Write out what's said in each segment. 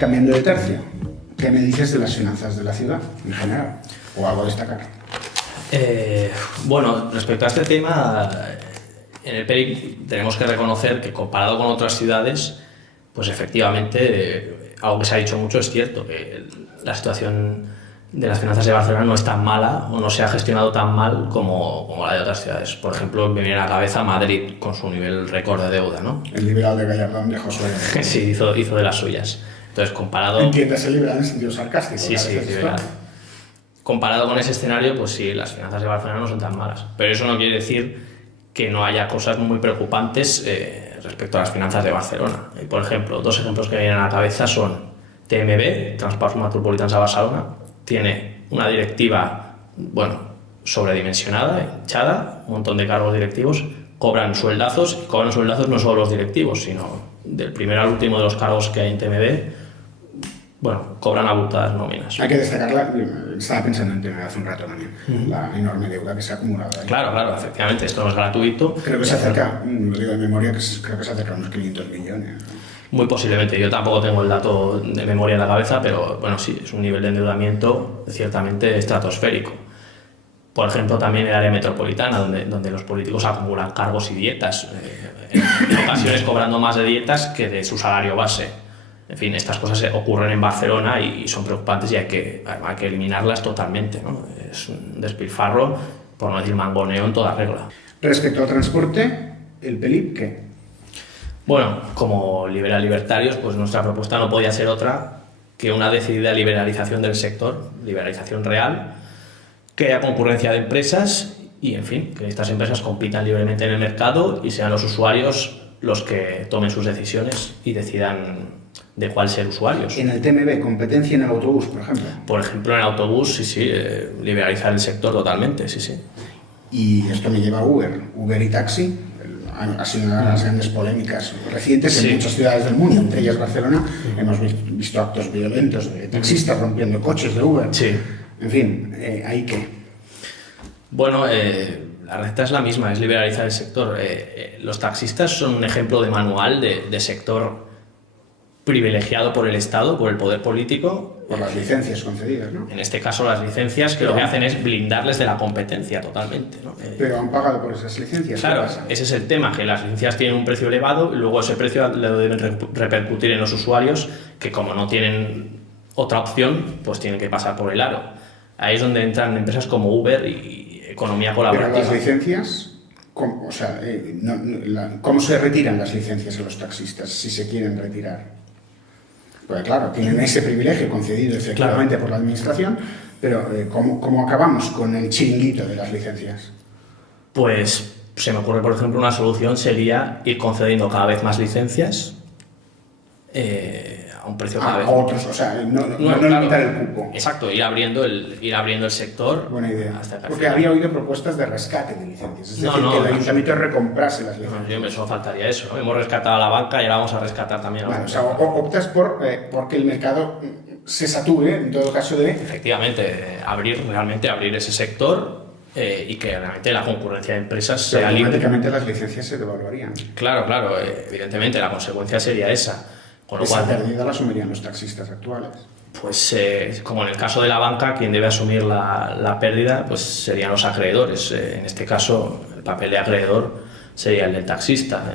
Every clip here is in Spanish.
Cambiando de tercio, ¿qué me dices de las finanzas de la ciudad en general? ¿O algo a destacar? Bueno, respecto a este tema, en el PERIC tenemos que reconocer que comparado con otras ciudades, pues efectivamente, algo que se ha dicho mucho es cierto, que la situación de las finanzas de Barcelona no es tan mala o no se ha gestionado tan mal como la de otras ciudades. Por ejemplo, me viene a la cabeza Madrid con su nivel récord de deuda, ¿no? El liberal de Gallardón de Josué. Sí, hizo de las suyas. Entonces, comparado... ¿Entiendes el liberal en sentido sarcástico? Sí, liberal. Comparado con ese escenario, pues sí, las finanzas de Barcelona no son tan malas. Pero eso no quiere decir que no haya cosas muy preocupantes respecto a las finanzas de Barcelona. Por ejemplo, dos ejemplos que me vienen a la cabeza son TMB, Transports Metropolitans a Barcelona, tiene una directiva, sobredimensionada, hinchada, un montón de cargos directivos, cobran sueldazos, y cobran sueldazos no solo los directivos, sino del primero al último de los cargos que hay en TMB, cobran abultadas nóminas. Hay que destacarla, estaba pensando en TMB hace un rato también, la enorme deuda que se ha acumulado ahí. Claro, efectivamente, esto no es gratuito. Creo que se acerca, lo digo de memoria, creo que se acerca a unos 500 millones. Muy posiblemente, yo tampoco tengo el dato de memoria en la cabeza, pero sí, es un nivel de endeudamiento ciertamente estratosférico. Por ejemplo, también el área metropolitana, donde los políticos acumulan cargos y dietas, en ocasiones cobrando más de dietas que de su salario base. En fin, estas cosas ocurren en Barcelona y son preocupantes y hay que eliminarlas totalmente, ¿no? Es un despilfarro, por no decir mangoneo en toda regla. Respecto al transporte, ¿el PELIP qué? Bueno, como libertarios, pues nuestra propuesta no podía ser otra que una decidida liberalización del sector, liberalización real, que haya concurrencia de empresas y, en fin, que estas empresas compitan libremente en el mercado y sean los usuarios los que tomen sus decisiones y decidan de cuál ser usuarios. En el TMB, competencia en el autobús, por ejemplo. Por ejemplo, en el autobús, sí, liberalizar el sector totalmente, sí. Y esto me lleva a Uber y taxi. Ha sido una de las grandes polémicas recientes en muchas ciudades del mundo, entre ellas Barcelona. Hemos visto actos violentos de taxistas rompiendo coches de Uber. Sí. En fin, ¿ahí qué? Bueno, la receta es la misma, es liberalizar el sector. Los taxistas son un ejemplo de manual de sector privilegiado por el Estado, por el poder político. Por las licencias concedidas, ¿no? En este caso, las licencias que lo que hacen es blindarles de la competencia totalmente, ¿no? Pero han pagado por esas licencias. Claro, ese es el tema, que las licencias tienen un precio elevado y luego ese precio lo deben repercutir en los usuarios, que como no tienen otra opción, pues tienen que pasar por el aro. Ahí es donde entran empresas como Uber y economía colaborativa. Pero las licencias, ¿cómo se retiran las licencias a los taxistas si se quieren retirar? Pues claro, tienen ese privilegio concedido efectivamente por la administración, pero ¿cómo acabamos con el chiringuito de las licencias? Pues se me ocurre, por ejemplo, una solución sería ir concediendo cada vez más licencias a un precio cada vez... A otros, o sea, no limitar el cupo. Exacto, ir abriendo el sector. Buena idea. Hasta porque había oído propuestas de rescate de licencias, es decir, que el ayuntamiento recomprase las licencias. Yo solo faltaría eso, ¿no? Hemos rescatado a la banca y ahora vamos a rescatar también a la banca. O sea, optas por que el mercado se sature, en todo caso, de... Efectivamente, realmente abrir ese sector y que realmente la concurrencia de empresas sea libre. Automáticamente las licencias se devaluarían. Claro, evidentemente la consecuencia sería esa. Con lo esa cual, pérdida la asumirían los taxistas actuales. Pues como en el caso de la banca, quien debe asumir la pérdida pues serían los acreedores. En este caso, el papel de acreedor sería el del taxista.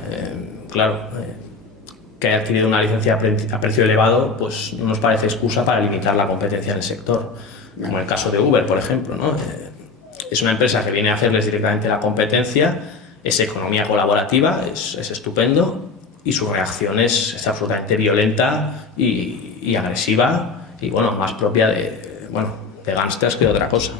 Que haya adquirido una licencia a precio elevado, pues no nos parece excusa para limitar la competencia en el sector. Como en el caso de Uber, por ejemplo, ¿no? Es una empresa que viene a hacerles directamente la competencia, es economía colaborativa, es estupendo, y su reacción es absolutamente violenta y agresiva y más propia de gángsters que de otra cosa.